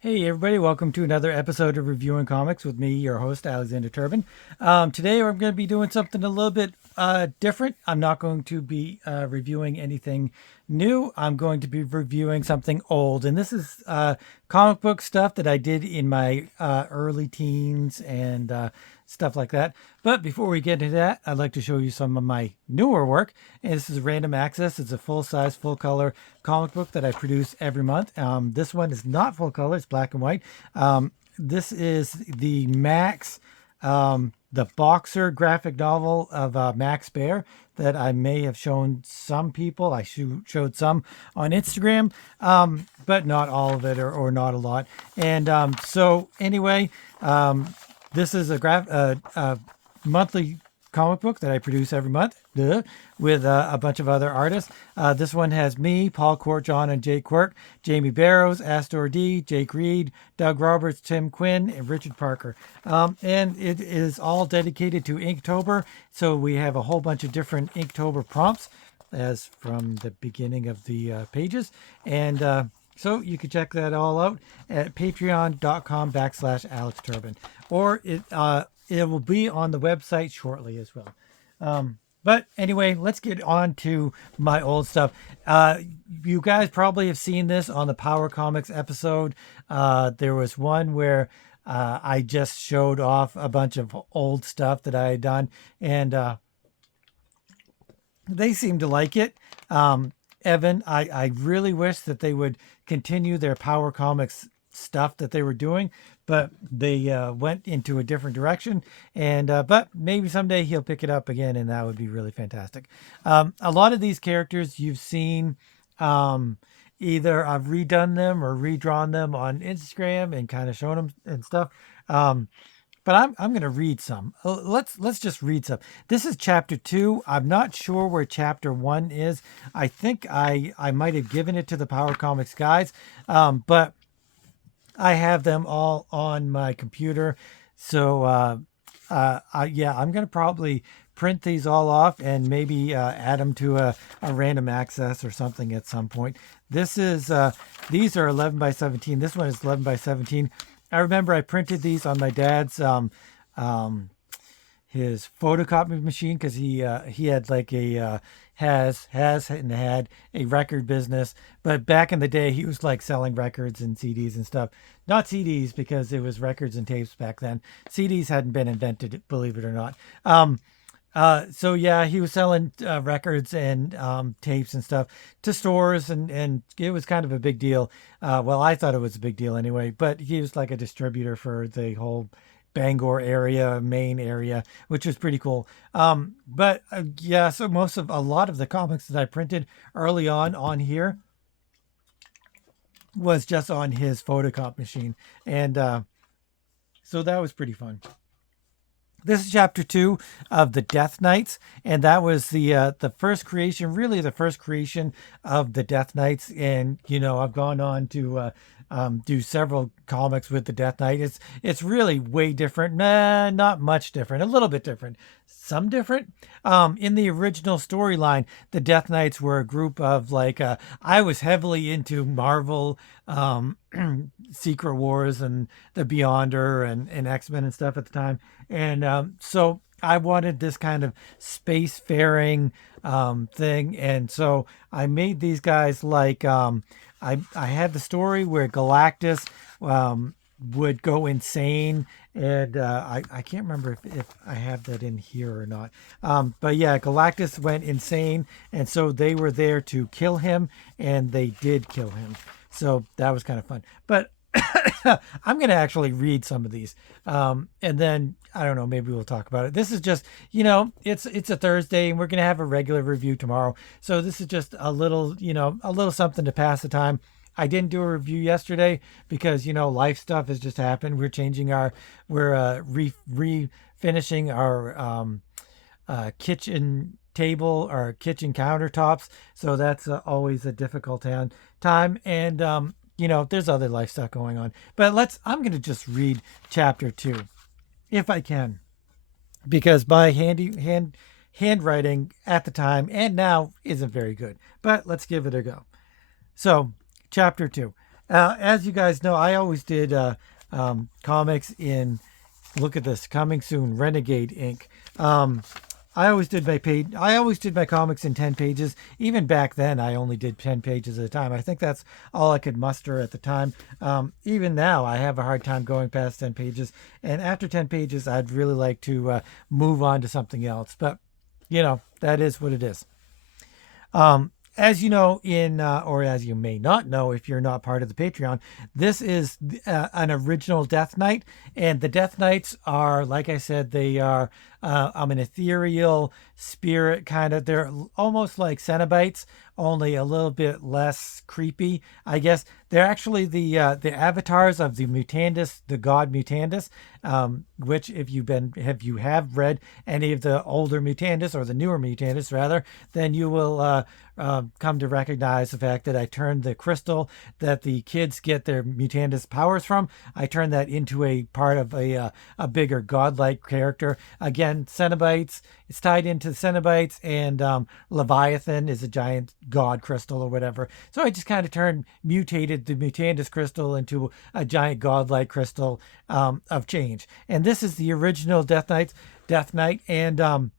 Hey everybody, welcome to another episode of Reviewing Comics with me, your host, Alexander Turbin. Today I'm going to be doing something a little bit different. I'm not going to be reviewing anything new. I'm going to be reviewing something old. And this is comic book stuff that I did in my early teens and stuff like that. But before we get into that, I'd like to show you some of my newer work. And this is Random Access. It's a full-size, full-color comic book that I produce every month. This one is not full color; it's black and white. This is the Max, the Boxer graphic novel of Max Bear that I may have shown some people. I showed some on Instagram, but not all of it or not a lot. And so anyway, this is a monthly comic book that I produce every month with a bunch of other artists. This one has me, Paul Courtjohn, and Jake Quirk, Jamie Barrows, Astor D, Jake Reed, Doug Roberts, Tim Quinn, and Richard Parker. And it is all dedicated to Inktober. So we have a whole bunch of different Inktober prompts as from the beginning of the pages. And so you can check that all out at patreon.com/Alex Turbin. Or it will be on the website shortly as well. But anyway, let's get on to my old stuff. You guys probably have seen this on the Power Comics episode. There was one where I just showed off a bunch of old stuff that I had done, and they seem to like it. Evan, I really wish that they would continue their Power Comics stuff that they were doing, but they went into a different direction. And but maybe someday he'll pick it up again, and that would be really fantastic. A lot of these characters you've seen. Either I've redone them or redrawn them on Instagram and kind of shown them and stuff. But I'm going to read some. Let's just read some. This is chapter 2. I'm not sure where chapter 1 is. I think I might have given it to the Power Comics guys, but I have them all on my computer. So yeah, I'm going to probably print these all off and maybe add them to a random access or something at some point. These are 11 by 17. This one is 11 by 17. I remember I printed these on my dad's his photocopy machine because he had like a and had a record business, but back in the day he was like selling records and CDs and stuff. Not CDs because it was records and tapes back then. CDs hadn't been invented, believe it or not. So yeah, he was selling records and tapes and stuff to stores, and it was kind of a big deal. Well, I thought it was a big deal anyway, but he was like a distributor for the whole Bangor area, Maine area, which was pretty cool. But yeah, so a lot of the comics that I printed early on here was just on his photocopy machine, and so that was pretty fun. This is chapter 2 of the Death Knights, and that was the first creation, really the first creation of the Death Knights. And I've gone on to do several comics with the Death Knight. It's really way different. Nah, not much different. A little bit different. Some different. In the original storyline, the Death Knights were a group of I was heavily into Marvel, Secret Wars and the Beyonder and X-Men and stuff at the time. And so I wanted this kind of spacefaring thing. And so I made these guys I had the story where Galactus would go insane. And I can't remember if I have that in here or not. But yeah, Galactus went insane. And so they were there to kill him. And they did kill him. So that was kind of fun. But I'm going to actually read some of these. And then, I don't know, maybe we'll talk about it. This is just, it's a Thursday and we're going to have a regular review tomorrow. So this is just a little something to pass the time. I didn't do a review yesterday because, life stuff has just happened. We're refinishing our kitchen table or kitchen countertops. So that's always a difficult time. And, there's other life stuff going on. But I'm going to just read chapter 2, if I can, because my handwriting at the time and now isn't very good. But let's give it a go. So, chapter 2. As you guys know, I always did comics in, look at this, coming soon, Renegade Ink. I always did my page. I always did my comics in 10 pages. Even back then, I only did 10 pages at a time. I think that's all I could muster at the time. Even now, I have a hard time going past 10 pages. And after 10 pages, I'd really like to move on to something else. But that is what it is. As you know, or as you may not know if you're not part of the Patreon, this is an original Death Knight. And the Death Knights are, like I said, they are an ethereal spirit kind of. They're almost like Cenobites, only a little bit less creepy, I guess. They're actually the avatars of the Mutandus, the god Mutandus, which if you have read any of the older Mutandus, or the newer Mutandus rather, then you will come to recognize the fact that I turned the crystal that the kids get their Mutandus powers from. I turned that into a part of a bigger godlike character. Again, Cenobites. It's tied into the Cenobites, and Leviathan is a giant god crystal or whatever. So I just kind of mutated the Mutandus crystal into a giant godlike crystal of change. And this is the original Death Knight, and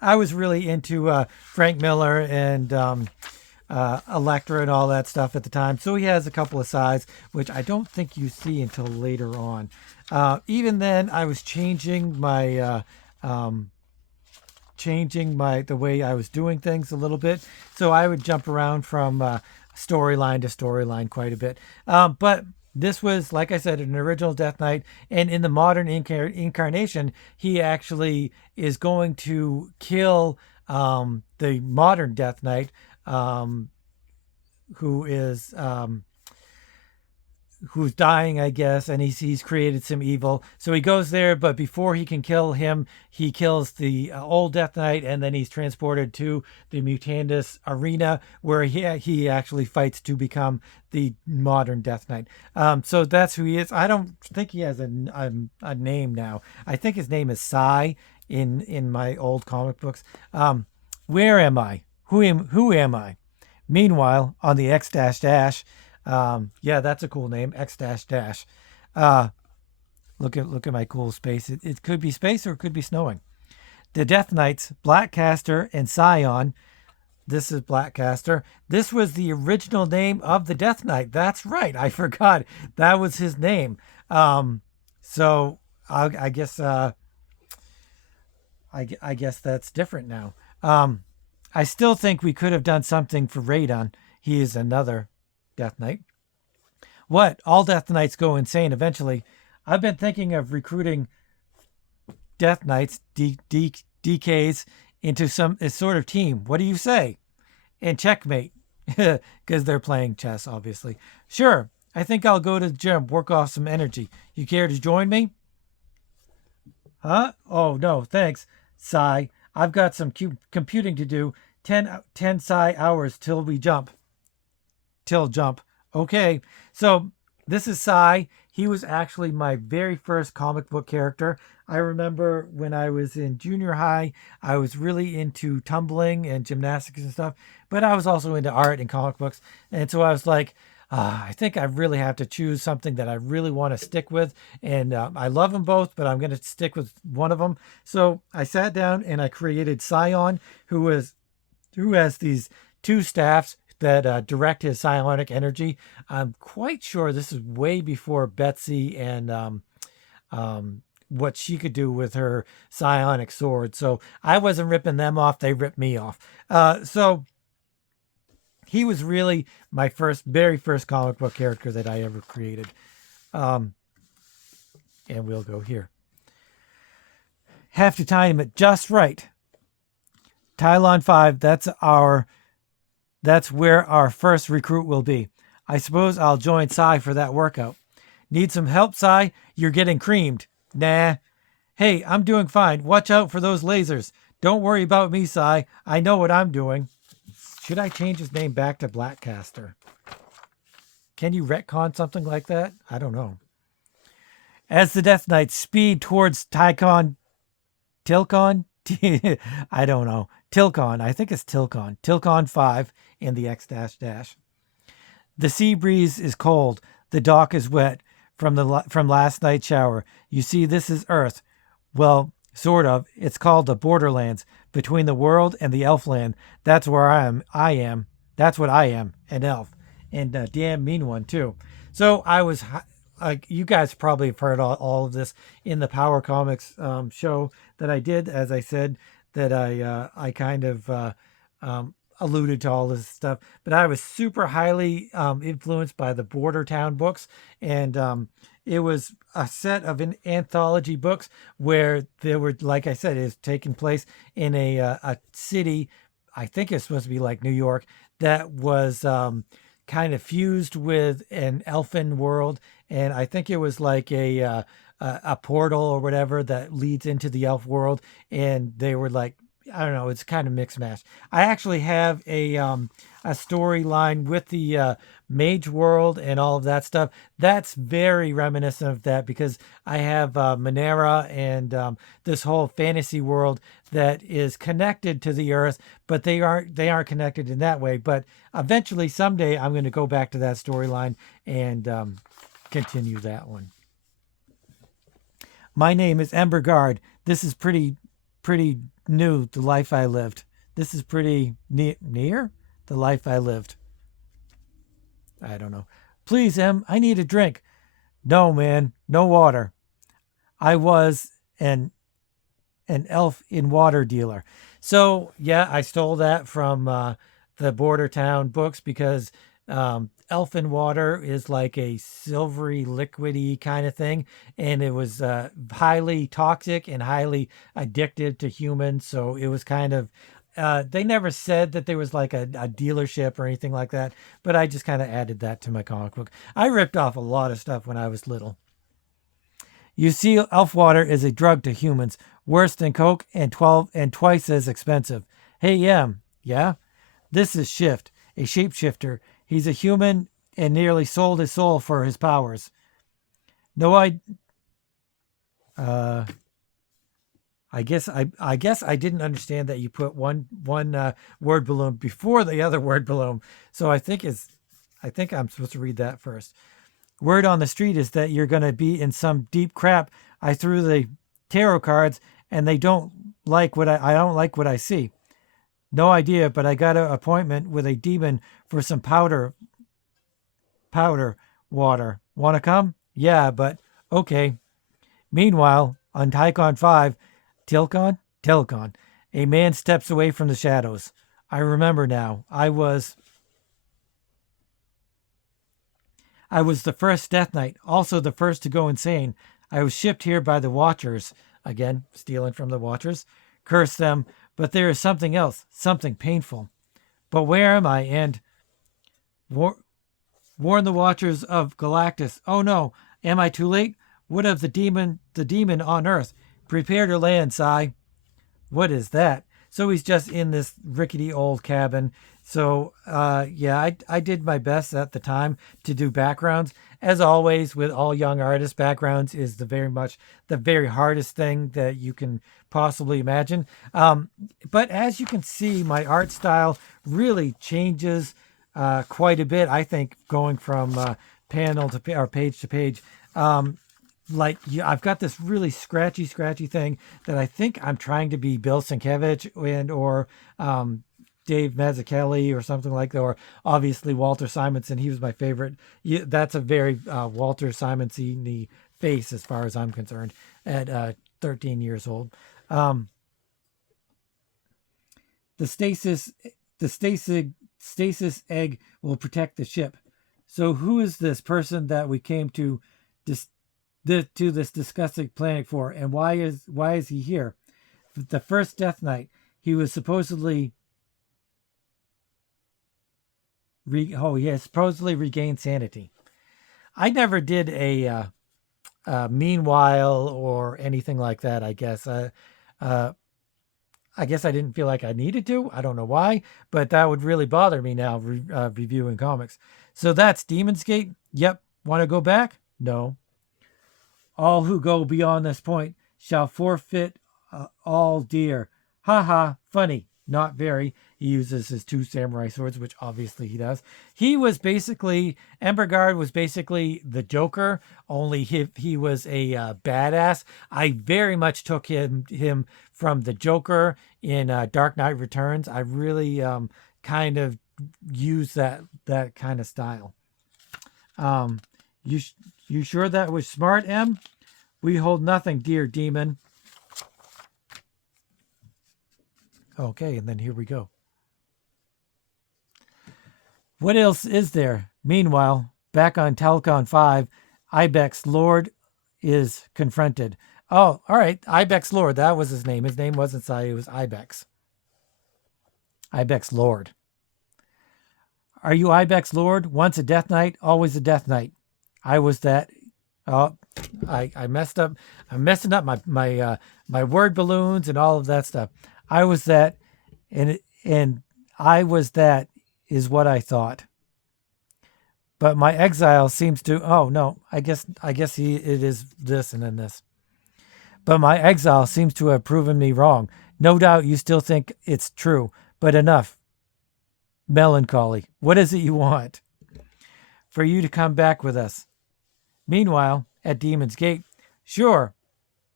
I was really into Frank Miller and Elektra and all that stuff at the time. So he has a couple of sides, which I don't think you see until later on. Even then, I was changing the way I was doing things a little bit. So I would jump around from storyline to storyline quite a bit. But this was, like I said, an original Death Knight, and in the modern incarnation, he actually is going to kill the modern Death Knight, who is who's dying, I guess, and he's created some evil. So he goes there, but before he can kill him, he kills the old Death Knight, and then he's transported to the Mutandus arena, where he actually fights to become the modern Death Knight. So that's who he is. I don't think he has a name now. I think his name is Psy in my old comic books. Where am I? Who am I? Meanwhile, on the X dash dash. Yeah, that's a cool name, X dash dash. Look at my cool space. It could be space, or it could be snowing. The Death Knights, Blackcaster and Scion. This is Blackcaster. This was the original name of the Death Knight. That's right. I forgot that was his name. So I guess I guess that's different now. I still think we could have done something for Radon. He is another Death Knight. What? All Death Knights go insane eventually. I've been thinking of recruiting Death Knights, DKs, into some sort of team. What do you say? And checkmate, because they're playing chess, obviously. Sure, I think I'll go to the gym, work off some energy. You care to join me? Huh? Oh, no, thanks, Psy. I've got some computing to do. 10 Psy hours till jump. Okay, so this is Psy. He was actually my very first comic book character. I remember when I was in junior high, I was really into tumbling and gymnastics and stuff, but I was also into art and comic books. And so I was like, I think I really have to choose something that I really want to stick with. And I love them both, but I'm going to stick with one of them. So I sat down and I created Scion, who has these two staffs that direct his psionic energy. I'm quite sure this is way before Betsy and what she could do with her psionic sword. So I wasn't ripping them off; they ripped me off. So he was really my very first comic book character that I ever created. And we'll go here. Have to time it just right. Tylon 5, that's where our first recruit will be. I suppose I'll join Psy for that workout. Need some help, Psy? You're getting creamed. Nah. Hey, I'm doing fine. Watch out for those lasers. Don't worry about me, Psy. I know what I'm doing. Should I change his name back to Blackcaster? Can you retcon something like that? I don't know. As the Death Knights speed towards Tilcon, I don't know. Tilcon, I think it's Tilcon 5 in the X dash dash. The sea breeze is cold. The dock is wet from last night's shower. You see, this is Earth. Well, sort of. It's called the Borderlands, between the world and the Elfland. That's where I am. I am. That's what I am, an elf, and a damn mean one too. So I was like, you guys probably have heard all of this in the Power Comics show that I did. As I said, that I kind of alluded to all this stuff, but I was super highly influenced by the Border Town books, and it was a set of an anthology books where there were, like I said, it's taking place in a city. I think it's supposed to be like New York, that was kind of fused with an elfin world, and I think it was like a portal or whatever that leads into the elf world, and they were like, I don't know, it's kind of mixed mash. I actually have a storyline with the mage world and all of that stuff. That's very reminiscent of that, because I have Monera and this whole fantasy world that is connected to the earth, but they aren't connected in that way. But eventually, someday, I'm going to go back to that storyline and continue that one. My name is Embergard. This is pretty new, the life I lived. This is pretty near the life I lived. I don't know. Please, Em, I need a drink. No, man, no water. I was an elf in water dealer. So yeah, I stole that from the Border Town books, because elfin water is like a silvery, liquidy kind of thing, and it was highly toxic and highly addictive to humans. So it was kind of they never said that there was like a dealership or anything like that, but I just kind of added that to my comic book. I ripped off a lot of stuff when I was little. You see, elf water is a drug to humans, worse than Coke and twice as expensive. Hey, yeah? This is Shift, a shapeshifter. He's a human and nearly sold his soul for his powers. No, uh, I guess I didn't understand that you put one word balloon before the other word balloon. So I think I'm supposed to read that first. Word on the street is that you're going to be in some deep crap. I threw the tarot cards, and they don't like what I don't like what I see. No idea, but I got an appointment with a demon for some powder water. Want to come? Yeah, but okay. Meanwhile, on Tycon 5, Tilcon, a man steps away from the shadows. I remember now. I was the first Death Knight, also the first to go insane. I was shipped here by the Watchers. Again, stealing from the Watchers. Curse them, but there is something else, something painful. But where am I? And warn the Watchers of Galactus. Oh no, am I too late? What of the demon on Earth? Prepare to land, Sai. What is that? So he's just in this rickety old cabin. So yeah, I did my best at the time to do backgrounds. As always, with all young artists, backgrounds is the very hardest thing that you can possibly imagine. But as you can see, my art style really changes quite a bit. I think going from panel to or page to page. Like I've got this really scratchy thing that I think I'm trying to be Bill Sienkiewicz and or Dave Mazzucchelli or something like that, or obviously Walter Simonson. He was my favorite. That's a very Walter Simonson face as far as I'm concerned at 13 years old. Um, the stasis egg will protect the ship. So who is this person that we came to dis- to this disgusting planet for, and why is he here? The first Death Knight, he was supposedly he has supposedly regained sanity. I never did a meanwhile or anything like that. Uh, I guess I didn't feel like I needed to. I don't know why, but that would really bother me now reviewing comics. So that's Demon's Gate. Yep. Want to go back? No. All who go beyond this point shall forfeit all dear. Ha ha, funny, not very. he uses his two samurai swords, which obviously he does. He was basically, Embergard was basically the Joker, only he was a badass. I very much took him from the Joker in Dark Knight Returns. I really kind of use that kind of style. Um, you you sure that was smart, Em? We hold nothing, dear demon. Okay, and then here we go. What else is there? Meanwhile, back on Talcon 5, Ibex Lord is confronted. Oh, all right. Ibex Lord, that was his name. His name wasn't Sai, it was Ibex. Ibex Lord. Are you Ibex Lord? Once a Death Knight, always a Death Knight. I was that. Oh, I messed up. I'm messing up my word balloons and all of that stuff. I was that, and I was that is what I thought. But my exile seems to. Oh no, I guess it is this and then this. But my exile seems to have proven me wrong. No doubt you still think it's true, but enough. Melancholy. What is it you want? For you to come back with us. Meanwhile, at Demon's Gate, sure,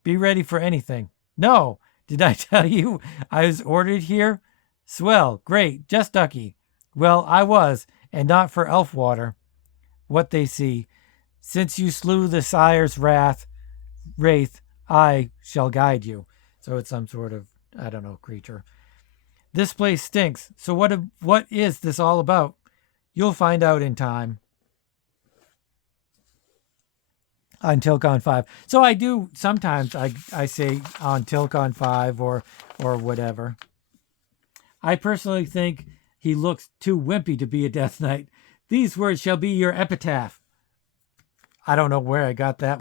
be ready for anything. No, did I tell you I was ordered here? Swell, great, just ducky. Well, I was, and not for elf water. What they see. Since you slew the sire's wraith, I shall guide you. So it's some sort of, I don't know, creature. This place stinks. So what is this all about? You'll find out in time. On Tilcon 5. So I do sometimes I say on Tilcon 5 or whatever. I personally think he looks too wimpy to be a Death Knight. These words shall be your epitaph. I don't know where I got that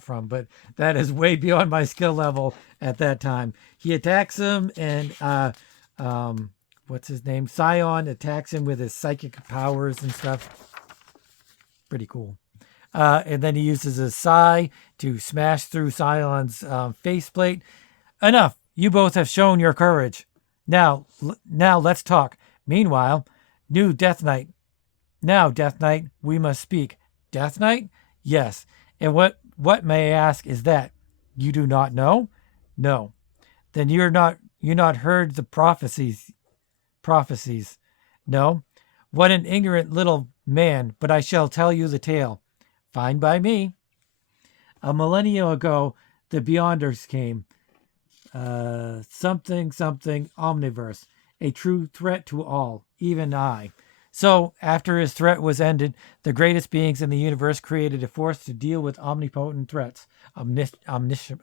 from, but that is way beyond my skill level at that time. He attacks him, and what's his name? Scion attacks him with his psychic powers and stuff. Pretty cool. And then he uses his sai to smash through Sion's faceplate. Enough. You both have shown your courage. Now let's talk. Meanwhile, new Death Knight. Now, Death Knight, we must speak. Death Knight? Yes. And what may I ask is that? You do not know? No. Then you're not heard the prophecies. No. What an ignorant little man, but I shall tell you the tale. Fine by me. A millennium ago, the Beyonders came. Something omniverse. A true threat to all, even I. So, after his threat was ended, the greatest beings in the universe created a force to deal with omnipotent threats. Omniscient?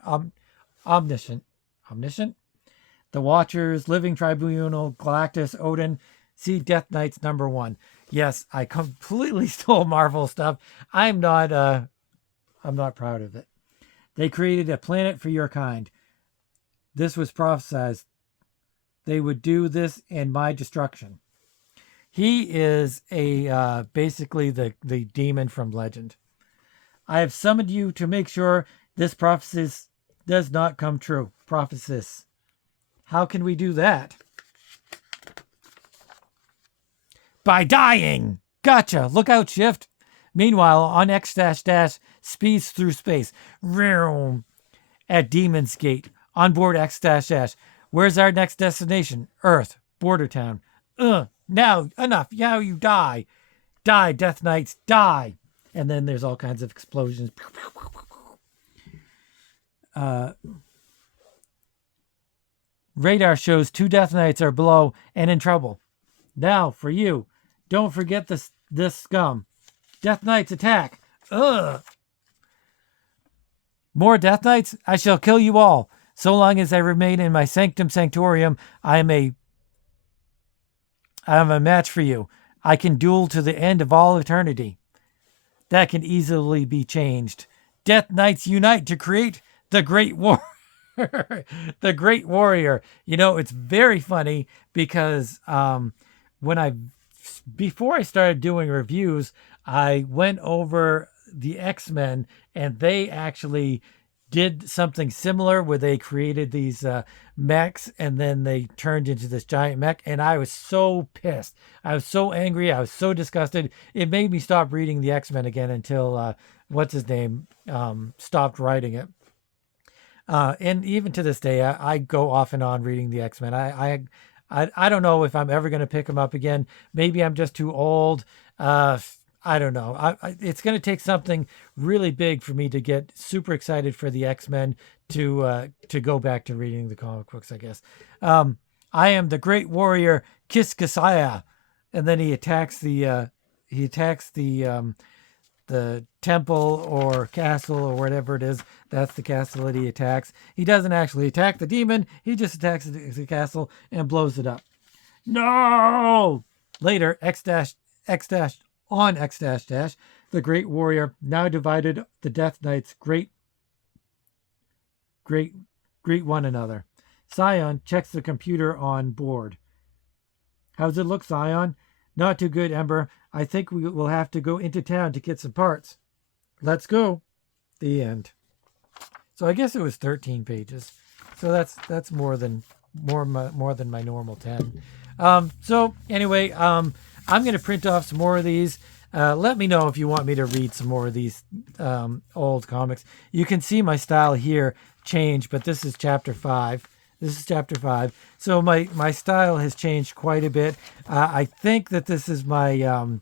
The Watchers, Living Tribunal, Galactus, Odin. See Death Knights number 1. Yes, I completely stole Marvel stuff. I'm not proud of it. They created a planet for your kind. This was prophesied. They would do this in my destruction. He is basically the demon from Legend. I have summoned you to make sure this prophecy does not come true. Prophecies. How can we do that? By dying. Gotcha. Look out, Shift. Meanwhile, on X speeds through space. At Demon's Gate. On board X Where's our next destination? Earth. Border town. Now, enough. Now you die. Die, Death Knights. Die. And then there's all kinds of explosions. Radar shows 2 Death Knights are below and in trouble. Now, for you. Don't forget this scum. Death Knights attack. Ugh. More Death Knights? I shall kill you all. So long as I remain in my sanctum sanctorium, I am a match for you. I can duel to the end of all eternity. That can easily be changed. Death Knights unite to create the Great War. The Great Warrior. You know, it's very funny because before I started doing reviews, I went over the X-Men, and they actually did something similar where they created these mechs and then they turned into this giant mech, and I was so pissed. I was so angry. I was so disgusted. It made me stop reading the X-Men again until what's his name stopped writing it. And even to this day, I go off and on reading the X-Men. I don't know if I'm ever going to pick them up again. Maybe I'm just too old. Uh, I don't know. It's going to take something really big for me to get super excited for the X-Men to go back to reading the comic books, I guess. Um, I am the great warrior Kiskasaya, and then he attacks the temple or castle or whatever it is. That's the castle that he attacks. He doesn't actually attack the demon. He just attacks the castle and blows it up. No! Later, X dash on X dash dash, the great warrior now divided the Death Knights greet one another. Scion checks the computer on board. How's it look, Scion? Not too good, Ember. I think we will have to go into town to get some parts. Let's go. The end. So I guess it was 13 pages. So that's more than my normal 10. So anyway, I'm going to print off some more of these. Let me know if you want me to read some more of these old comics. You can see my style here change, but this is chapter 5. This is chapter 5. So my style has changed quite a bit. I think that this is my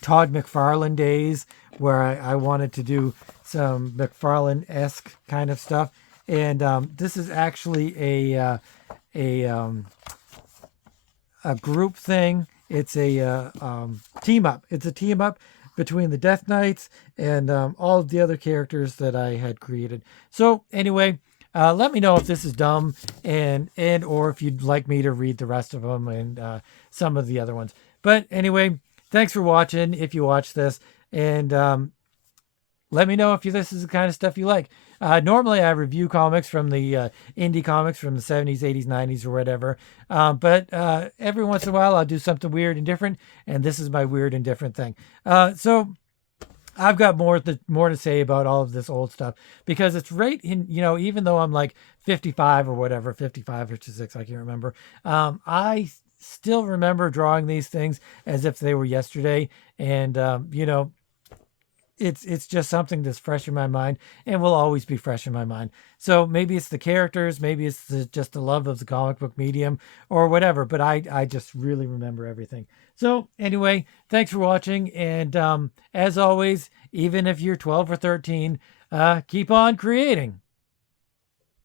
Todd McFarlane days where I wanted to do some McFarlane-esque kind of stuff. And this is actually a group thing. It's a team up. It's a team up between the Death Knights and all of the other characters that I had created. So anyway, let me know if this is dumb and or if you'd like me to read the rest of them and some of the other ones. But anyway, thanks for watching if you watch this, and let me know if this is the kind of stuff you like. Normally, I review comics from the indie comics from the 70s, 80s, 90s, or whatever. But every once in a while, I'll do something weird and different, and this is my weird and different thing. So I've got more to say about all of this old stuff because it's right in, even though I'm like 55 or whatever, 55 or 56, I can't remember. I still remember drawing these things as if they were yesterday. And, it's just something that's fresh in my mind and will always be fresh in my mind. So maybe it's the characters, maybe it's just the love of the comic book medium or whatever, but I just really remember everything. So anyway, thanks for watching. And as always, even if you're 12 or 13, keep on creating.